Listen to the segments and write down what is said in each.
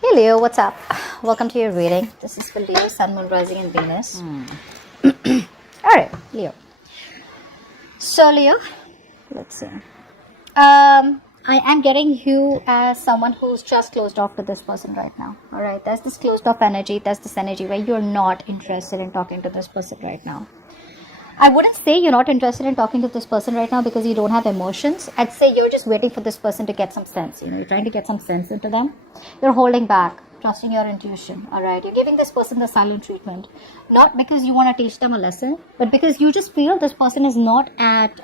Hey Leo, what's up? Welcome to your reading. This is for Leo, Sun, Moon, Rising, and Venus. Alright, Leo. So, Leo, let's see. I am getting you as someone who's just closed off to this person right now. Alright, there's this closed off energy. There's this energy where you're not interested in talking to this person right now. I wouldn't say you're not interested in talking to this person right now because you don't have emotions. I'd say you're just waiting for this person to get some sense. You're trying to get some sense into them. You're holding back, trusting your intuition. All right. You're giving this person the silent treatment. Not because you want to teach them a lesson, but because you just feel this person is not at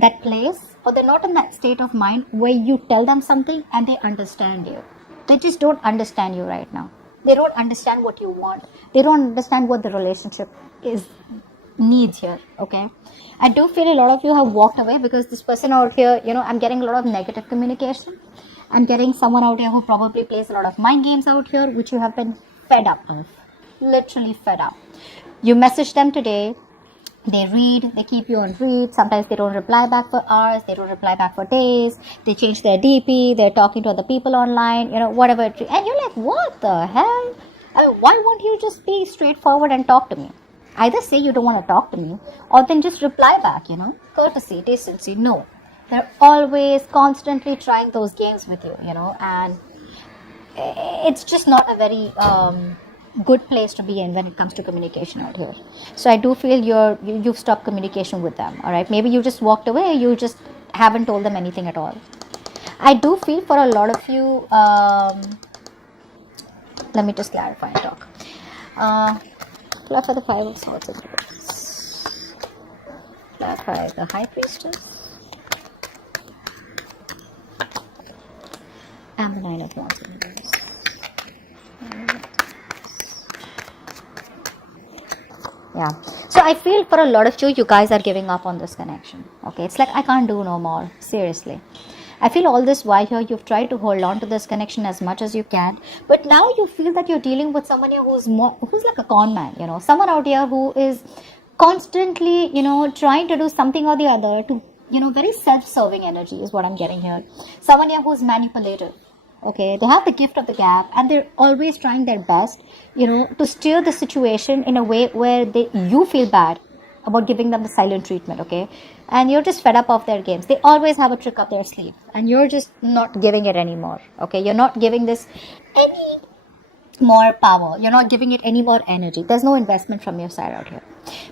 that place, or they're not in that state of mind where you tell them something and they understand you. They just don't understand you right now. They don't understand what you want. They don't understand what the relationship needs here. Okay, I do feel a lot of you have walked away because this person out here, I'm getting a lot of negative communication. I'm getting someone out here who probably plays a lot of mind games out here, which you have been fed up of. Literally fed up. You message them today, they read, they keep you on read. Sometimes they don't reply back for hours, they don't reply back for days, they change their DP, they're talking to other people online, whatever. And you're like, what the hell? I mean, why won't you just be straightforward and talk to me? Either say you don't want to talk to me, or then just reply back, courtesy, decency. No, they're always constantly trying those games with you, and it's just not a very good place to be in when it comes to communication out here. So I do feel you've stopped communication with them. All right, maybe you just walked away, you just haven't told them anything at all. I do feel for a lot of you, let me just clarify and talk. Clarify the Five of Swords in reverse. Clarify the High Priestess. And the Nine of Wands in reverse. Yeah. So I feel for a lot of you guys are giving up on this connection. Okay. It's like, I can't do no more. Seriously. I feel all this while here you've tried to hold on to this connection as much as you can, but now you feel that you're dealing with someone here who's like a con man, someone out here who is constantly, trying to do something or the other to, very self-serving energy is what I'm getting here. Someone here who's manipulative. Okay, they have the gift of the gab and they're always trying their best, to steer the situation in a way where you feel bad about giving them the silent treatment, okay? And you're just fed up of their games. They always have a trick up their sleeve and you're just not giving it anymore, okay? You're not giving this any more power. You're not giving it any more energy. There's no investment from your side out here.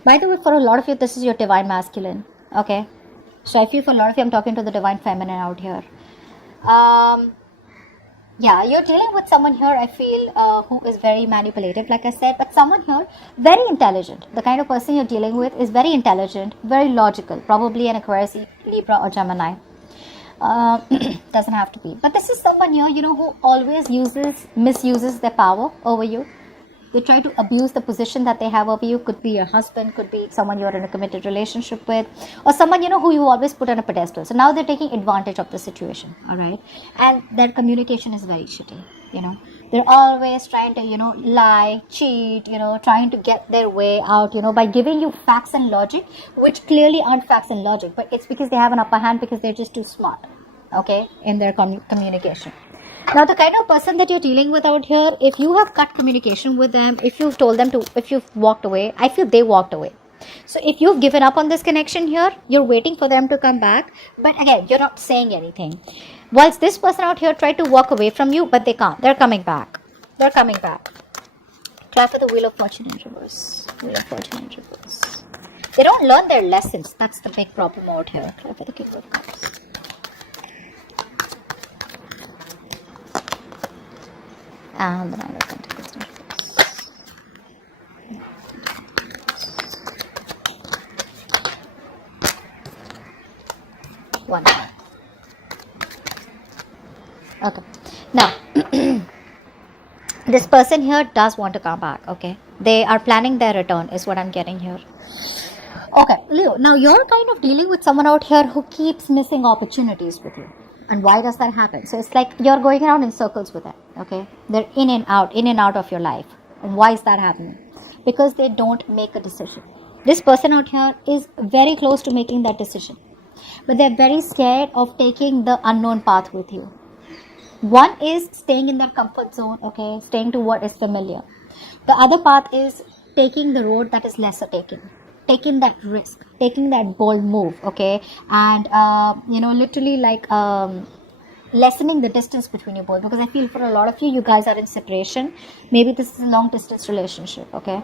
By the way, for a lot of you, this is your divine masculine, okay? So I feel for a lot of you, I'm talking to the divine feminine out here. Yeah, you're dealing with someone here, I feel, who is very manipulative, like I said, but someone here, very intelligent. The kind of person you're dealing with is very intelligent, very logical, probably an Aquarius, Libra, or Gemini. Doesn't have to be. But this is someone here, who always misuses their power over you. They try to abuse the position that they have over you. Could be your husband, could be someone you're in a committed relationship with, or someone, who you always put on a pedestal. So now they're taking advantage of the situation, all right? And their communication is very shitty, They're always trying to, lie, cheat, trying to get their way out, by giving you facts and logic, which clearly aren't facts and logic, but it's because they have an upper hand because they're just too smart, okay, in their communication. Now, the kind of person that you're dealing with out here, if you have cut communication with them, if you've told them to, if you've walked away, I feel they walked away. So if you've given up on this connection here, you're waiting for them to come back. But again, you're not saying anything. Whilst this person out here tried to walk away from you, but they can't. They're coming back. They're coming back. Try for the Wheel of Fortune in reverse. Wheel of Fortune in reverse. They don't learn their lessons. That's the big problem out here. Try for the King of Cups. And the Nine of Pentacles in reverse. One. Okay. Now, this person here does want to come back, okay? They are planning their return is what I'm getting here. Okay, Leo, now you're kind of dealing with someone out here who keeps missing opportunities with you. And why does that happen? So it's like you're going around in circles with them, okay? They're in and out of your life. And why is that happening? Because they don't make a decision. This person out here is very close to making that decision. But they're very scared of taking the unknown path with you. One is staying in their comfort zone, okay, staying to what is familiar. The other path is taking the road that is lesser taking that risk, taking that bold move, okay, and literally like lessening the distance between you both, because I feel for a lot of you guys are in separation. Maybe this is a long distance relationship, okay.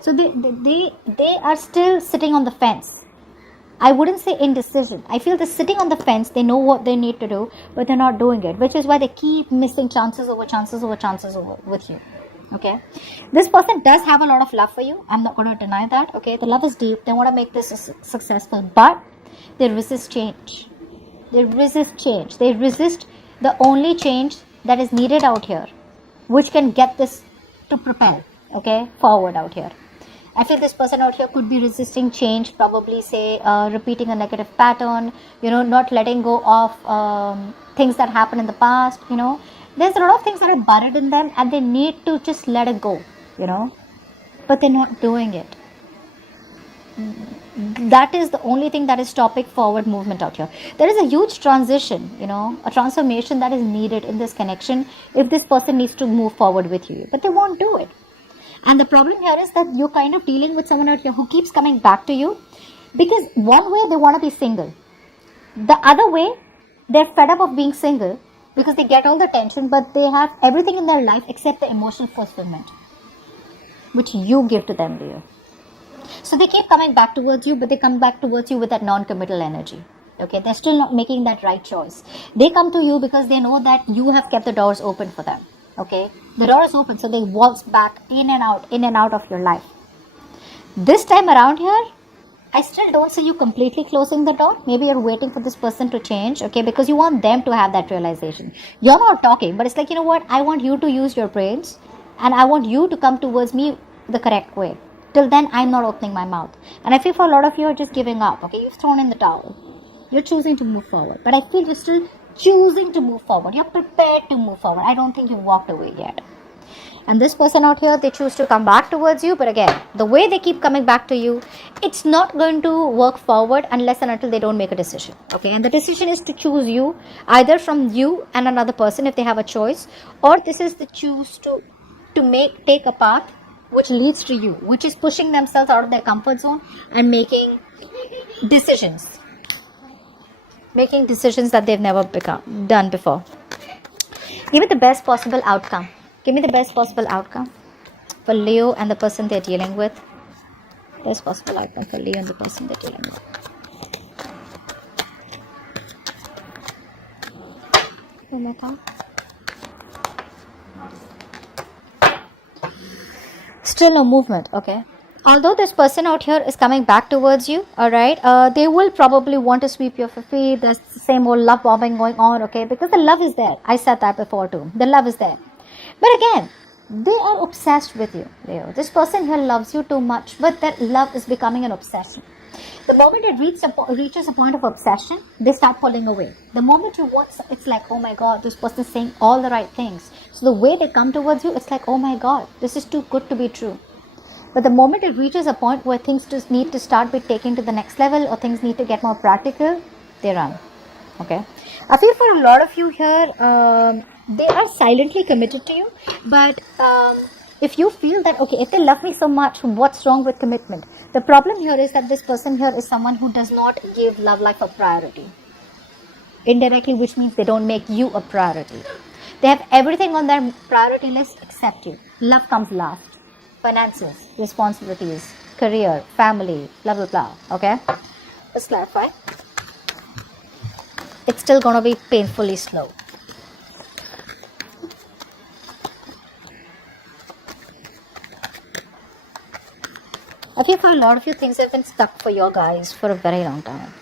So they are still sitting on the fence. I wouldn't say indecision. I feel they're sitting on the fence. They know what they need to do, but they're not doing it, which is why they keep missing chances over with you. Okay. This person does have a lot of love for you. I'm not going to deny that. Okay. The love is deep. They want to make this successful, but they resist change. They resist change. They resist the only change that is needed out here, which can get this to propel, okay, forward out here. I feel this person out here could be resisting change, probably say repeating a negative pattern, not letting go of things that happened in the past, There's a lot of things that are buried in them and they need to just let it go, but they're not doing it. That is the only thing that is stopping forward movement out here. There is a huge transition, a transformation that is needed in this connection if this person needs to move forward with you, but they won't do it. And the problem here is that you're kind of dealing with someone out here who keeps coming back to you, because one way they want to be single, the other way they're fed up of being single because they get all the attention, but they have everything in their life except the emotional fulfillment which you give to them, dear. So they keep coming back towards you, but they come back towards you with that non-committal energy. Okay, they're still not making that right choice. They come to you because they know that you have kept the doors open for them. Okay, the door is open, so they waltz back in and out of your life. This time around here, I still don't see you completely closing the door. Maybe you're waiting for this person to change, okay, because you want them to have that realization. You're not talking, but it's like, you know what, I want you to use your brains and I want you to come towards me the correct way. Till then, I'm not opening my mouth. And I feel for a lot of you are just giving up, okay, you've thrown in the towel. You're choosing to move forward, but I feel you're still choosing to move forward. You're prepared to move forward. I don't think you've walked away yet. And this person out here, they choose to come back towards you, but again, the way they keep coming back to you, it's not going to work forward unless and until they don't make a decision. Okay, and the decision is to choose you, either from you and another person if they have a choice, or this is the choose to take a path which leads to you, which is pushing themselves out of their comfort zone and making decisions that they've never done before. Give me the best possible outcome. Give me the best possible outcome for Leo and the person they're dealing with. Best possible outcome for Leo and the person they're dealing with. One more time. Still no movement, okay. Although this person out here is coming back towards you, alright, they will probably want to sweep your feet. There's the same old love bombing going on, okay, because the love is there. I said that before too. The love is there. But again, they are obsessed with you, Leo. This person here loves you too much, but that love is becoming an obsession. The moment it reaches a point of obsession, they start pulling away. The moment you want, it's like, oh my God, this person is saying all the right things. So the way they come towards you, it's like, oh my God, this is too good to be true. But the moment it reaches a point where things just need to start be taken to the next level, or things need to get more practical, they run. Okay. I feel for a lot of you here, they are silently committed to you. But if you feel that, okay, if they love me so much, what's wrong with commitment? The problem here is that this person here is someone who does not give love life a priority. Indirectly, which means they don't make you a priority. They have everything on their priority list except you. Love comes last. Finances, responsibilities, career, family, blah, blah, blah. Okay? Let's clarify. It's still going to be painfully slow. I feel for a lot of you, things have been stuck for your guys for a very long time.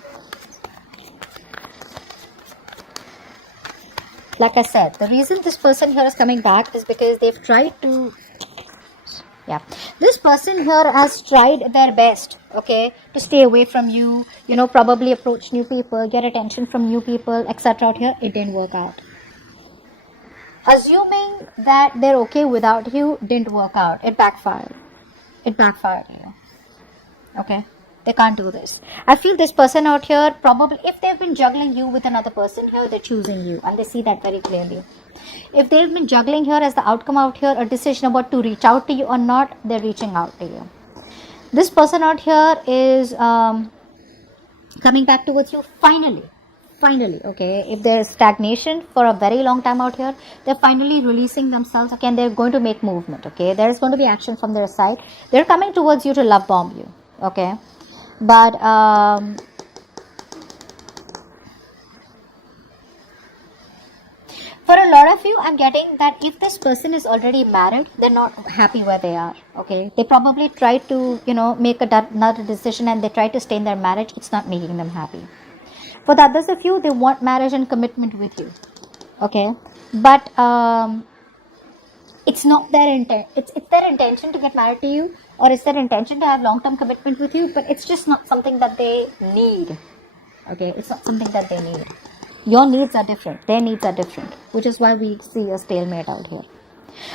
Like I said, the reason this person here is coming back is because they've tried to... Yeah, this person here has tried their best, okay, to stay away from you, probably approach new people, get attention from new people, etc. out here. It didn't work out. Assuming that they're okay without you didn't work out. It backfired. It backfired, okay. They can't do this. I feel this person out here, probably, if they've been juggling you with another person here, they're choosing you. And they see that very clearly. If they've been juggling here as the outcome out here, a decision about to reach out to you or not, they're reaching out to you. This person out here is coming back towards you finally, okay. If there's stagnation for a very long time out here, they're finally releasing themselves, okay, and they're going to make movement, okay. There is going to be action from their side. They're coming towards you to love bomb you, okay. But for a lot of you, I'm getting that if this person is already married, they're not happy where they are, okay. They probably try to, make another decision, and they try to stay in their marriage. It's not making them happy. For the others of you, they want marriage and commitment with you, okay. But it's not their intent. It's their intention to get married to you, or it's their intention to have long-term commitment with you, but it's just not something that they need, okay. It's not something that they need. Your needs are different, their needs are different, which is why we see a stalemate out here.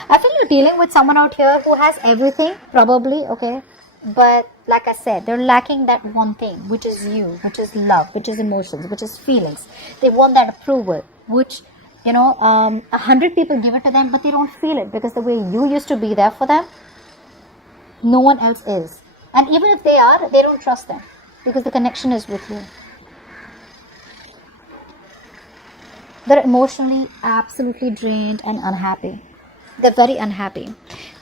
I feel you're dealing with someone out here who has everything, probably, okay, but like I said, they're lacking that one thing, which is you, which is love, which is emotions, which is feelings. They want that approval, which 100 people give it to them, but they don't feel it, because the way you used to be there for them, no one else is. And even if they are, they don't trust them, because the connection is with you. They're emotionally absolutely drained and unhappy. They're very unhappy.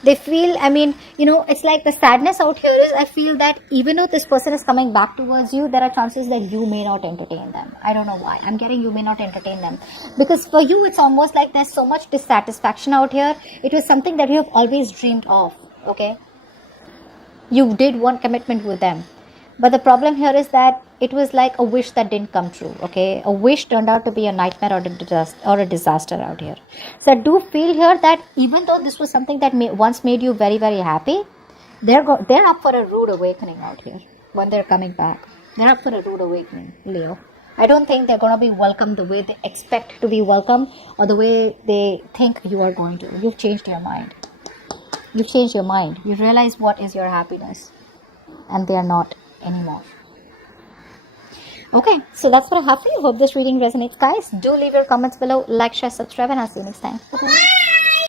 They feel, it's like the sadness out here is, I feel that even though this person is coming back towards you, there are chances that you may not entertain them. I don't know why. I'm getting you may not entertain them. Because for you, it's almost like there's so much dissatisfaction out here. It was something that you have always dreamed of, okay? You did want commitment with them. But the problem here is that it was like a wish that didn't come true, okay? A wish turned out to be a nightmare or a disaster out here. So I do feel here that even though this was something that once made you very, very happy, they're up for a rude awakening out here when they're coming back. They're up for a rude awakening, Leo. I don't think they're going to be welcomed the way they expect to be welcomed, or the way they think you are going to. You've changed your mind. You've changed your mind. You realize what is your happiness, and they are not anymore. Okay, so that's what I have for you. Hope this reading resonates, guys. Do leave your comments below, like, share, subscribe, and I'll see you next time. Bye-bye.